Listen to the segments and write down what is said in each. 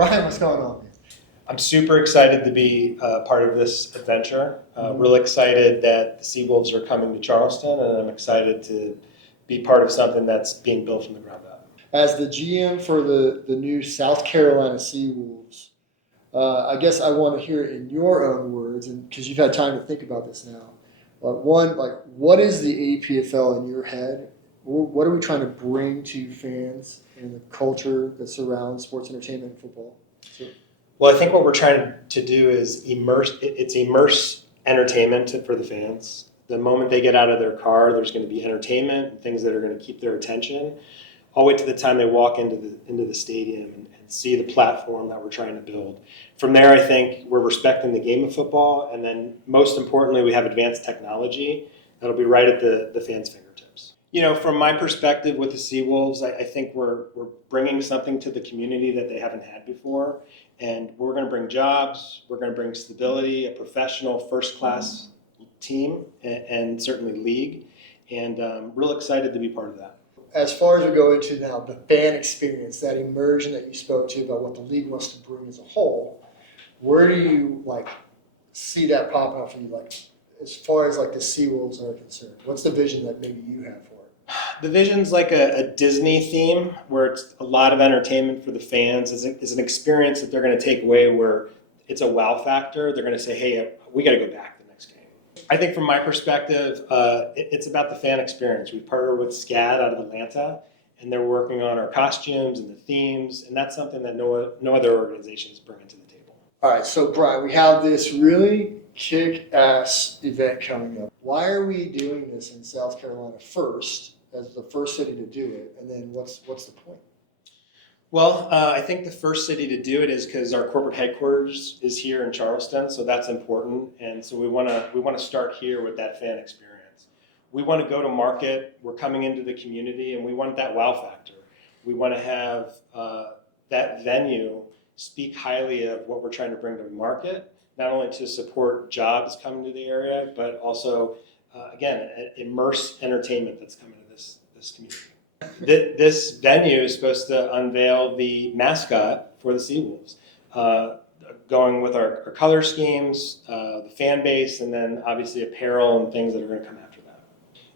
Brian, what's going on? I'm super excited to be part of this adventure. Real excited that the Seawolves are coming to Charleston, and I'm excited to be part of something that's being built from the ground up. As the GM for the new South Carolina Seawolves, I guess I want to hear it in your own words, and because you've had time to think about this now. What is the APFL in your head? What are we trying to bring to fans and the culture that surrounds sports entertainment and football? Well, I think what we're trying to do is immerse entertainment for the fans. The moment they get out of their car, there's going to be entertainment and things that are going to keep their attention, all the way to the time they walk into the stadium and see the platform that we're trying to build. From there, I think we're respecting the game of football, and then most importantly, we have advanced technology that'll be right at the fans' fingertips. You know, from my perspective with the Seawolves, I think we're bringing something to the community that they haven't had before, and we're going to bring jobs, we're going to bring stability, a professional first-class team, and certainly league, and I'm real excited to be part of that. As far as we go into now, the fan experience, that immersion that you spoke to about what the league wants to bring as a whole, where do you see that popping up for you? As far as the Seawolves are concerned, what's the vision that maybe you have for it? The vision's like a Disney theme where it's a lot of entertainment for the fans. Is an experience that they're going to take away where it's a wow factor. They're going to say, hey, we got to go back the next game. I think from my perspective, it's about the fan experience. We've partnered with SCAD out of Atlanta, and they're working on our costumes and the themes, and that's something that no other organizations bring to the table. All right, so Brian, we have this really kick-ass event coming up. Why are we doing this in South Carolina first, as the first city to do it, and then what's the point? Well, I think the first city to do it is because our corporate headquarters is here in Charleston, so that's important, and so we want to start here with that fan experience. We want to go to market. We're coming into the community, and we want that wow factor. We want to have that venue speak highly of what we're trying to bring to market, not only to support jobs coming to the area, but also, again, immerse entertainment that's coming to this community. This venue is supposed to unveil the mascot for the Seawolves, going with our color schemes, the fan base, and then obviously apparel and things that are going to come after that.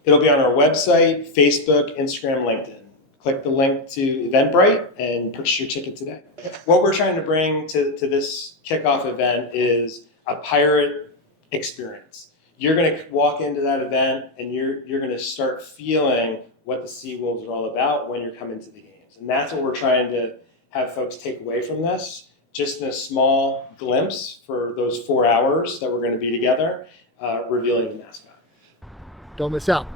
It'll be on our website, Facebook, Instagram, LinkedIn. Click the link to Eventbrite and purchase your ticket today. What we're trying to bring to this kickoff event is a pirate experience. You're going to walk into that event and you're going to start feeling what the Seawolves are all about when you're coming to the games. And that's what we're trying to have folks take away from this, just in a small glimpse for those 4 hours that we're going to be together, revealing the mascot. Don't miss out.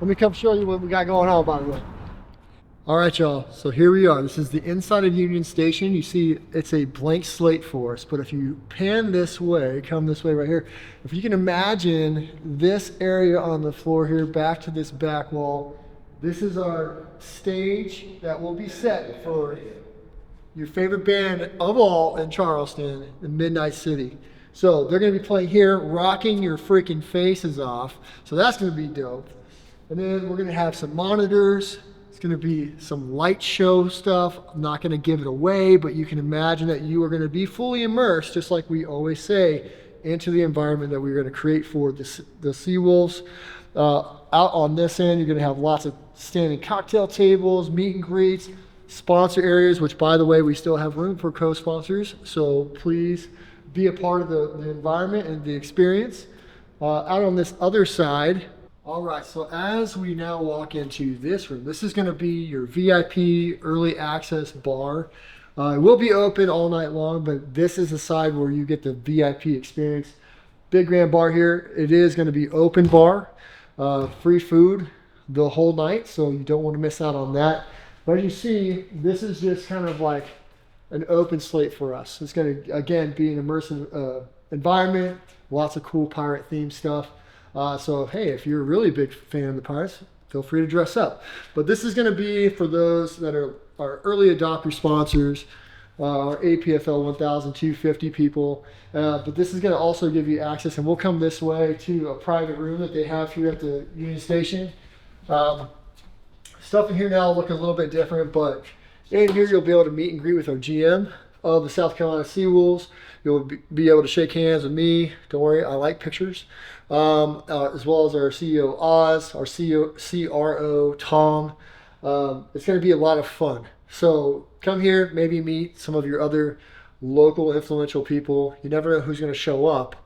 Let me come show you what we got going on, by the way. All right, y'all, so here we are. This is the inside of Union Station. You see it's a blank slate for us, but if you pan this way, come this way right here, if you can imagine this area on the floor here, back to this back wall, this is our stage that will be set for your favorite band of all in Charleston, the Midnight City. So they're gonna be playing here, rocking your freaking faces off. So that's gonna be dope. And then we're gonna have some monitors. It's gonna be some light show stuff. I'm not gonna give it away, but you can imagine that you are gonna be fully immersed, just like we always say, into the environment that we're gonna create for the Seawolves. Out on this end, you're gonna have lots of standing cocktail tables, meet and greets, sponsor areas, which by the way, we still have room for co-sponsors. So please be a part of the environment and the experience. Out on this other side, all right, so as we now walk into this room, this is gonna be your VIP early access bar. It will be open all night long, but this is the side where you get the VIP experience. Big grand bar here. It is gonna be open bar, free food the whole night, so you don't wanna miss out on that. But as you see, this is just kind of like an open slate for us. It's gonna, again, be an immersive environment, lots of cool pirate themed stuff. So hey, if you're a really big fan of the Pirates, feel free to dress up. But this is going to be for those that are our early adopter sponsors, our APFL 1,250 people. But this is going to also give you access, and we'll come this way, to a private room that they have here at the Union Station. Stuff in here now look a little bit different, but in here you'll be able to meet and greet with our GM, of the South Carolina Seawolves. You'll be able to shake hands with me. Don't worry, I like pictures. As well as our CEO Oz, our CRO Tom. It's going to be a lot of fun. So come here, maybe meet some of your other local influential people. You never know who's going to show up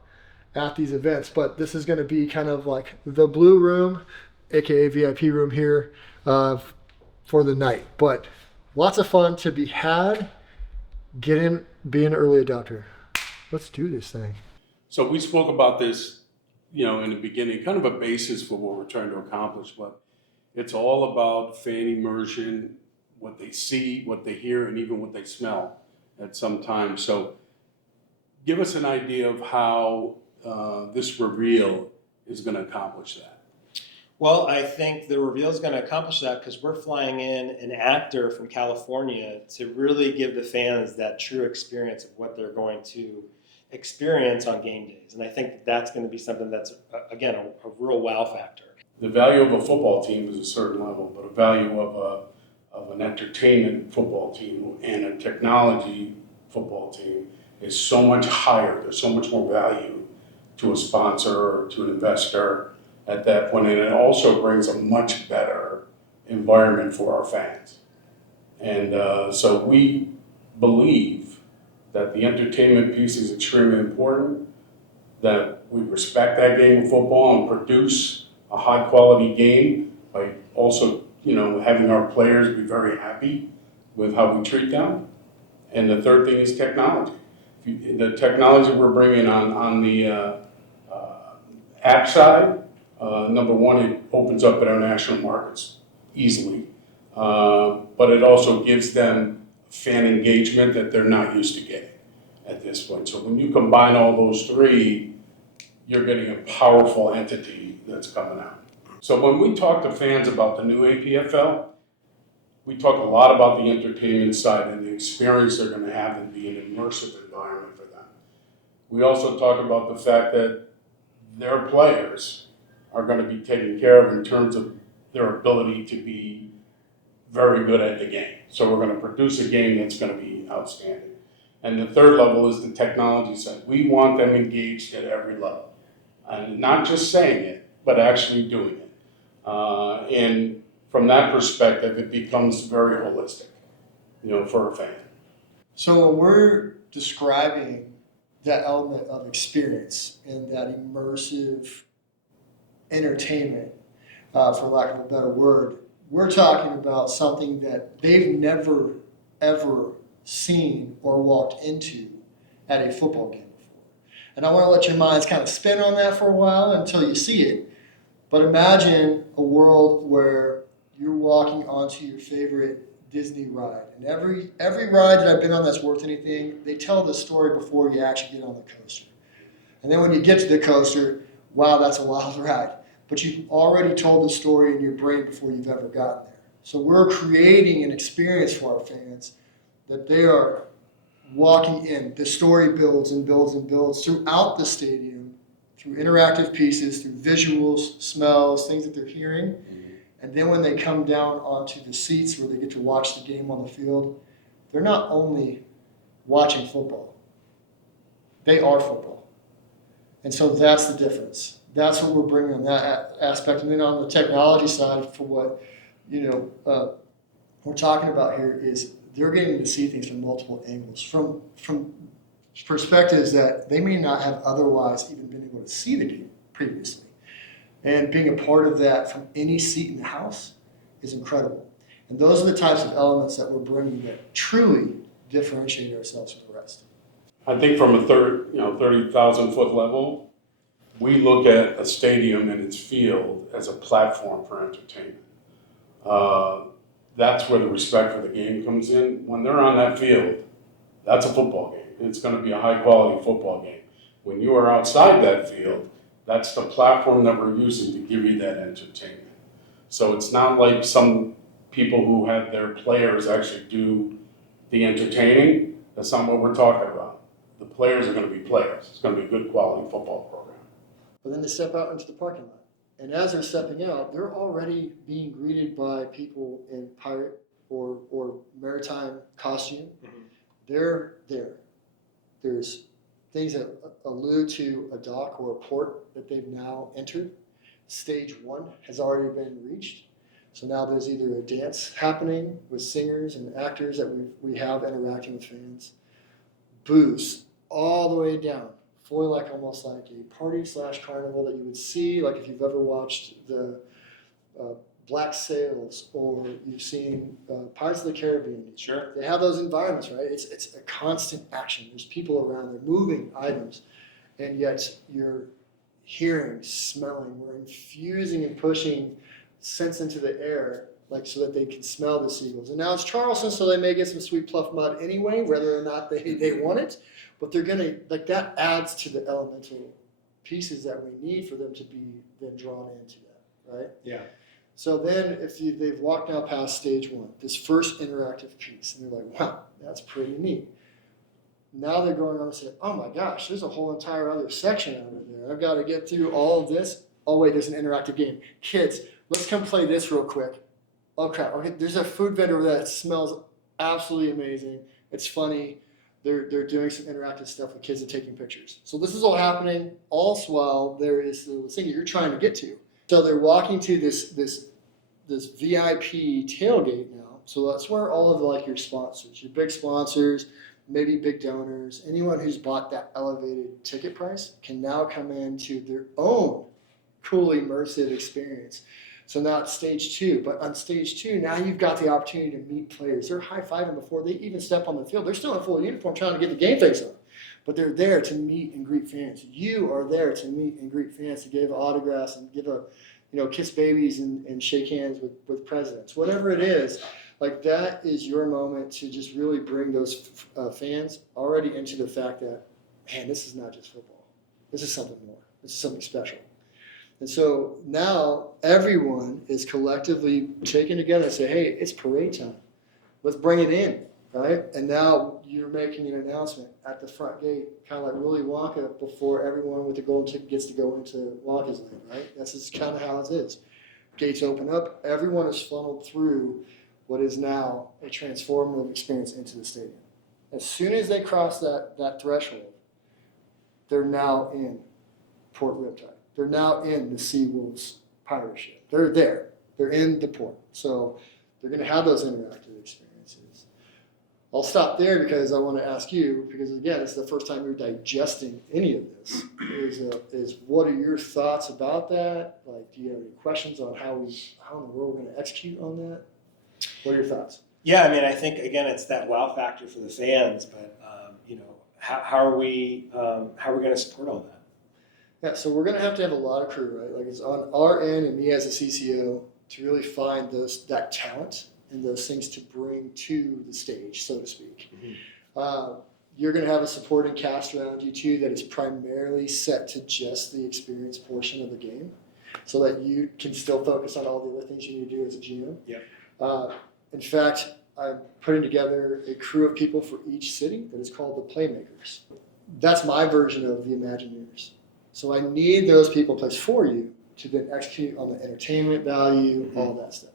at these events, but this is going to be kind of like the blue room, aka VIP room here for the night. But lots of fun to be had. Get in, be an early adopter. Let's do this thing. So we spoke about this, in the beginning, kind of a basis for what we're trying to accomplish, but it's all about fan immersion, what they see, what they hear, and even what they smell at some time. So give us an idea of how this reveal is going to accomplish that. Well, I think the reveal is going to accomplish that because we're flying in an actor from California to really give the fans that true experience of what they're going to experience on game days. And I think that's going to be something that's, again, a real wow factor. The value of a football team is a certain level, but a value of an entertainment football team and a technology football team is so much higher. There's so much more value to a sponsor or to an investor at that point, and it also brings a much better environment for our fans. And so we believe that the entertainment piece is extremely important, that we respect that game of football and produce a high quality game by also, having our players be very happy with how we treat them. And the third thing is technology. The technology we're bringing on the app side, number one, it opens up international markets easily, but it also gives them fan engagement that they're not used to getting at this point. So when you combine all those three, you're getting a powerful entity that's coming out. So when we talk to fans about the new APFL, we talk a lot about the entertainment side and the experience they're going to have and be an immersive environment for them. We also talk about the fact that their players are going to be taken care of in terms of their ability to be very good at the game. So we're going to produce a game that's going to be outstanding. And the third level is the technology side. We want them engaged at every level. And not just saying it, but actually doing it. And from that perspective, it becomes very holistic, for a fan. So when we're describing that element of experience and that immersive entertainment, for lack of a better word, we're talking about something that they've never, ever seen or walked into at a football game before. And I want to let your minds kind of spin on that for a while until you see it. But imagine a world where you're walking onto your favorite Disney ride. And every ride that I've been on that's worth anything, they tell the story before you actually get on the coaster. And then when you get to the coaster, wow, that's a wild ride. But you've already told the story in your brain before you've ever gotten there. So we're creating an experience for our fans that they are walking in. The story builds and builds and builds throughout the stadium, through interactive pieces, through visuals, smells, things that they're hearing. And then when they come down onto the seats where they get to watch the game on the field, they're not only watching football, they are football. And so that's the difference. That's what we're bringing on that aspect. And then on the technology side, for what we're talking about here is they're getting to see things from multiple angles, from perspectives that they may not have otherwise even been able to see the game previously. And being a part of that from any seat in the house is incredible. And those are the types of elements that we're bringing that truly differentiate ourselves from the rest. I think from a 30,000 foot level, we look at a stadium and its field as a platform for entertainment. That's where the respect for the game comes in. When they're on that field, that's a football game. It's going to be a high quality football game. When you are outside that field, that's the platform that we're using to give you that entertainment. So it's not like some people who have their players actually do the entertaining. That's not what we're talking about. The players are going to be players. It's going to be a good quality football program. But then they step out into the parking lot. And as they're stepping out, they're already being greeted by people in pirate or maritime costume. they're there. There's things that allude to a dock or a port that they've now entered. Stage 1 has already been reached. So now there's either a dance happening with singers and actors that we have interacting with fans. Booths all the way down, fully like almost like a party / carnival that you would see, like if you've ever watched the Black Sails or you've seen Pirates of the Caribbean. Sure. They have those environments, right? It's a constant action. There's people around, they're moving items, and yet you're hearing, smelling, we're infusing and pushing scents into the air, like so that they can smell the seagulls. And now it's Charleston, so they may get some sweet pluff mud anyway, whether or not they want it, but they're gonna, like that adds to the elemental pieces that we need for them to be then drawn into that, right? Yeah. So then they've walked now past stage 1, this first interactive piece, and they're like, wow, that's pretty neat. Now they're going on and saying, oh my gosh, there's a whole entire other section out of there. I've got to get through all of this. Oh wait, there's an interactive game. Kids, let's come play this real quick. Oh crap, okay, there's a food vendor that smells absolutely amazing. It's funny. They're doing some interactive stuff with kids and taking pictures. So this is all happening, all while there is the thing that you're trying to get to. So they're walking to this VIP tailgate now. So that's where all of like your sponsors, your big sponsors, maybe big donors, anyone who's bought that elevated ticket price can now come into their own cool immersive experience. So now it's stage 2, but on stage 2, now you've got the opportunity to meet players. They're high-fiving before they even step on the field. They're still in full uniform trying to get the game face on, but they're there to meet and greet fans. You are there to meet and greet fans, to give autographs and give kiss babies and shake hands with presidents. Whatever it is, like that is your moment to just really bring those fans already into the fact that, man, this is not just football. This is something more. This is something special. And so now everyone is collectively taken together and say, hey, it's parade time. Let's bring it in, right? And now you're making an announcement at the front gate, kind of like Willy Wonka before everyone with the golden ticket gets to go into Wonka's land, right? That's just kind of how it is. Gates open up, everyone is funneled through what is now a transformative experience into the stadium. As soon as they cross that threshold, they're now in Port Riptide. They're now in the Seawolves pirate ship. They're there. They're in the port. So they're going to have those interactive experiences. I'll stop there because I want to ask you, because again, it's the first time you're digesting any of this, is what are your thoughts about that? Like, do you have any questions on how in the world we're going to execute on that? What are your thoughts? Yeah, I mean, I think again, it's that wow factor for the fans, but how are we going to support all that? Yeah, so we're going to have a lot of crew, right? Like it's on our end and me as a CCO to really find that talent and those things to bring to the stage, so to speak. Mm-hmm. You're going to have a supporting cast around you too that is primarily set to just the experience portion of the game, so that you can still focus on all the other things you need to do as a GM. Yeah. In fact, I'm putting together a crew of people for each city that is called the Playmakers. That's my version of the Imagineers. So I need those people placed for you to then execute on the entertainment value, mm-hmm. all that stuff.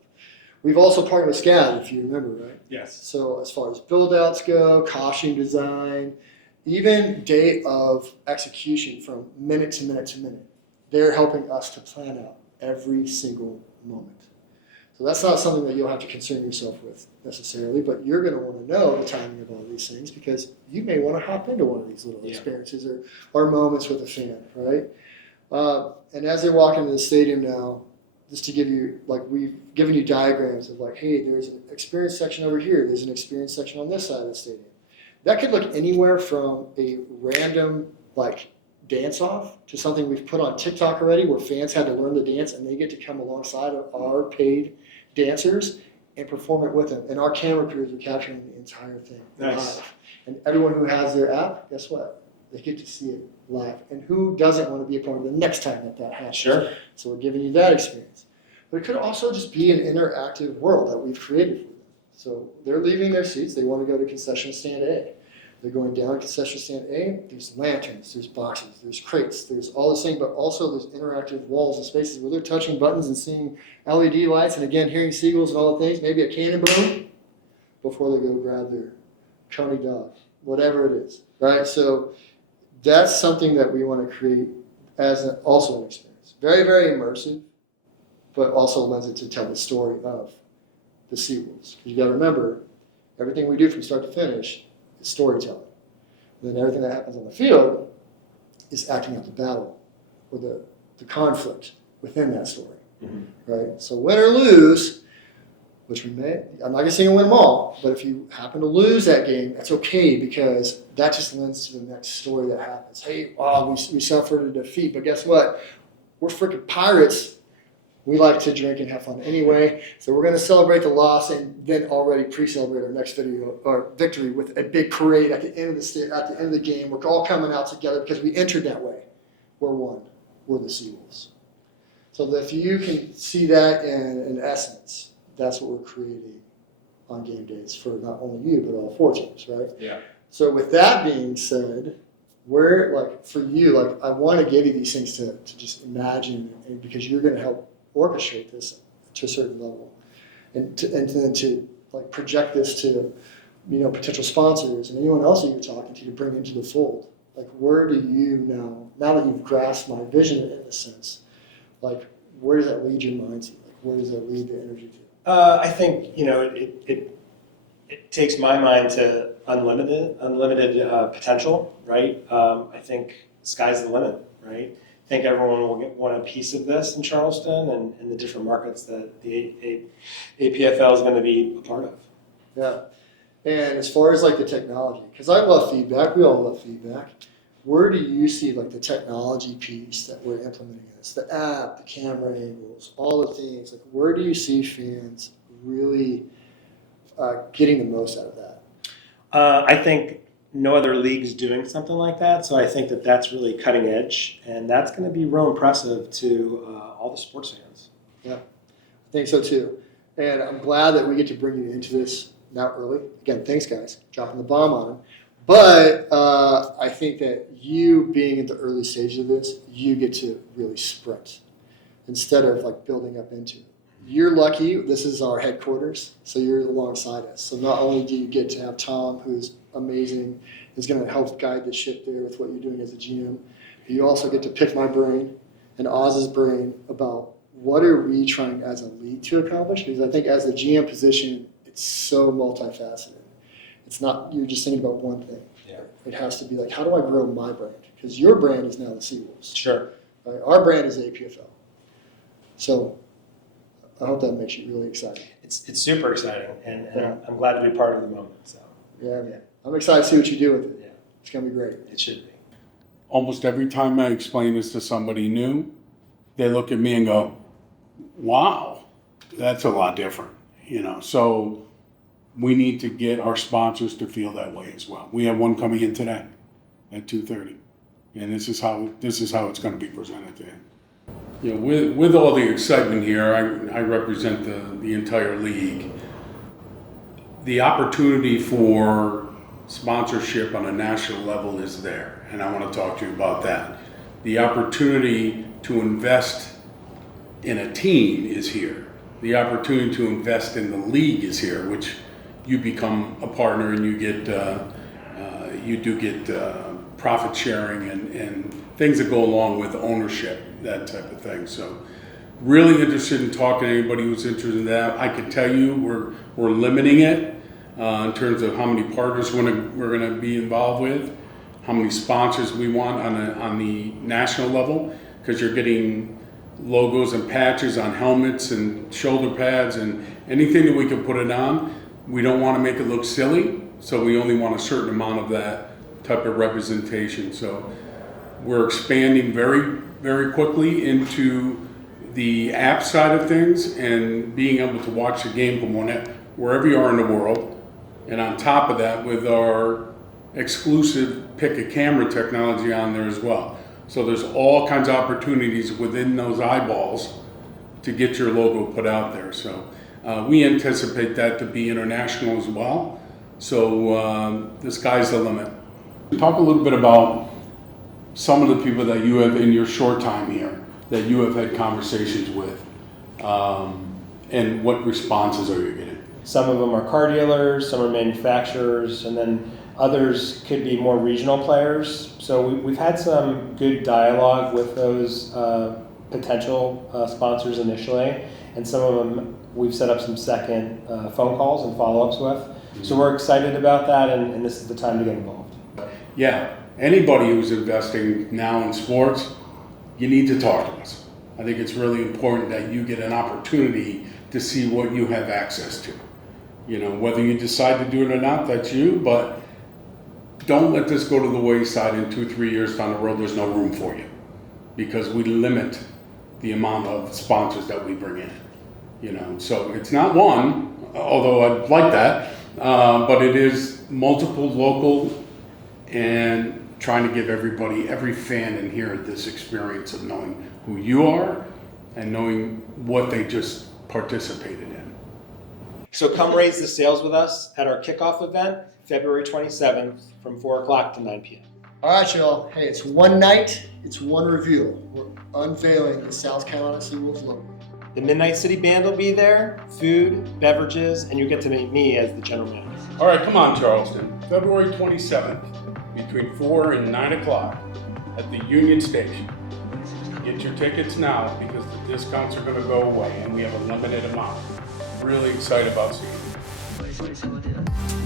We've also partnered with SCAD, if you remember, right? Yes. So as far as build-outs go, costume design, even day of execution from minute to minute to minute, they're helping us to plan out every single moment. So that's not something that you'll have to concern yourself with necessarily, but you're going to want to know the timing of all these things because you may want to hop into one of these little experiences or moments with a fan, right? And as they walk into the stadium now, just to give you, like we've given you diagrams of like, hey, there's an experience section over here. There's an experience section on this side of the stadium. That could look anywhere from a random like dance off to something we've put on TikTok already where fans had to learn the dance and they get to come alongside of our paid dancers and perform it with them. And our camera crews are capturing the entire thing live. And everyone who has their app, guess what? They get to see it live. And who doesn't want to be a part of the next time that happens? Sure. So we're giving you that experience. But it could also just be an interactive world that we've created for them. So they're leaving their seats. They want to go to concession stand A. They're going down concession stand A. There's lanterns, there's boxes, there's crates, there's all this thing, but also there's interactive walls and spaces where they're touching buttons and seeing LED lights and again hearing seagulls and all the things, maybe a cannon boom before they go grab their Coney Dog, whatever it is, right? So that's something that we want to create as also an experience. Very, very immersive, but also lends it to tell the story of the Seawolves. You got to remember, everything we do from start to finish is storytelling. And then everything that happens on the field is acting out the battle or the conflict within that story, right? So win or lose, which we may, I'm not going to say you win them all, but if you happen to lose that game, that's okay because that just lends to the next story that happens. Hey, we suffered a defeat, but guess what? We're freaking pirates. We like to drink and have fun anyway, so we're going to celebrate the loss and then already pre-celebrate our next video or victory with a big parade at the end of the game. We're all coming out together because we entered that way. We're one. We're the Seawolves. So that if you can see that in essence, that's what we're creating on game days for not only you but all 4 teams, right? Yeah. So with that being said, for you, I want to give you these things to just imagine, and because you're going to help orchestrate this to a certain level, and then to project this to potential sponsors and anyone else that you're talking to bring into the fold. Where do you now that you've grasped my vision in this sense, where does that lead your mind to? Where does that lead the energy to? I think it takes my mind to unlimited potential, right? I think sky's the limit, right? I think everyone will want a piece of this in Charleston and the different markets that the APFL is going to be a part of. Yeah, and as far as the technology, because I love feedback, we all love feedback. Where do you see the technology piece that we're implementing in this? The app, the camera angles, all the things. Where do you see fans really getting the most out of that? I think no other league's doing something like that, so I think that that's really cutting edge, and that's going to be real impressive to all the sports fans. Yeah, I think so too. And I'm glad that we get to bring you into this now early. Again, thanks guys, dropping the bomb on them. But I think that you being at the early stages of this, you get to really sprint instead of building up into it. You're lucky, this is our headquarters, so you're alongside us. So not only do you get to have Tom, who's amazing, is going to help guide the ship there with what you're doing as a GM, you also get to pick my brain and Oz's brain about what are we trying as a league to accomplish? Because I think as a GM position, it's so multifaceted. It's not you're just thinking about one thing. Yeah. It has to be how do I grow my brand? Because your brand is now the Seawolves. Sure. Right? Our brand is APFL. So I hope that makes you really excited. It's super exciting, and I'm glad to be part of the moment. So Yeah. I'm excited to see what you do with it. Yeah. It's going to be great. It should be. Almost every time I explain this to somebody new, they look at me and go, wow, that's a lot different, So we need to get our sponsors to feel that way as well. We have one coming in today at 2:30, and this is how it's going to be presented to him. With all the excitement here, I represent the entire league. The opportunity for sponsorship on a national level is there, and I want to talk to you about that. The opportunity to invest in a team is here. The opportunity to invest in the league is here, which you become a partner and you get profit sharing and things that go along with ownership, that type of thing. So really interested in talking to anybody who's interested in that. I can tell you we're limiting it in terms of how many partners we're going to be involved with, how many sponsors we want on the national level, because you're getting logos and patches on helmets and shoulder pads and anything that we can put it on. We don't want to make it look silly, so we only want a certain amount of that type of representation. So we're expanding very, very quickly into the app side of things and being able to watch the game from wherever you are in the world. And on top of that, with our exclusive pick a camera technology on there as well. So there's all kinds of opportunities within those eyeballs to get your logo put out there. So we anticipate that to be international as well. So the sky's the limit. Talk a little bit about some of the people that you have in your short time here that you have had conversations with, and what responses are you getting? Some of them are car dealers, some are manufacturers, and then others could be more regional players. So we've had some good dialogue with those potential sponsors initially, and some of them we've set up some second phone calls and follow-ups with. So we're excited about that, and this is the time to get involved. Yeah, anybody who's investing now in sports, you need to talk to us. I think it's really important that you get an opportunity to see what you have access to. You know, whether you decide to do it or not, that's you, but don't let this go to the wayside in 2-3 years down the road. There's no room for you because we limit the amount of sponsors that we bring in. You know, so it's not one, although I'd like that, but it is multiple local and trying to give everybody, every fan in here this experience of knowing who you are and knowing what they just participated in. So come raise the sails with us at our kickoff event, February 27th from 4 o'clock to 9 p.m. All right, y'all. Hey, it's one night, it's one reveal. We're unveiling the South Carolina Seawolves logo. The Midnight City Band will be there, food, beverages, and you get to meet me as the general manager. All right, come on, Charleston. February 27th, between 4 and 9 o'clock at the Union Station. Get your tickets now because the discounts are going to go away and we have a limited amount. Really excited about seeing you.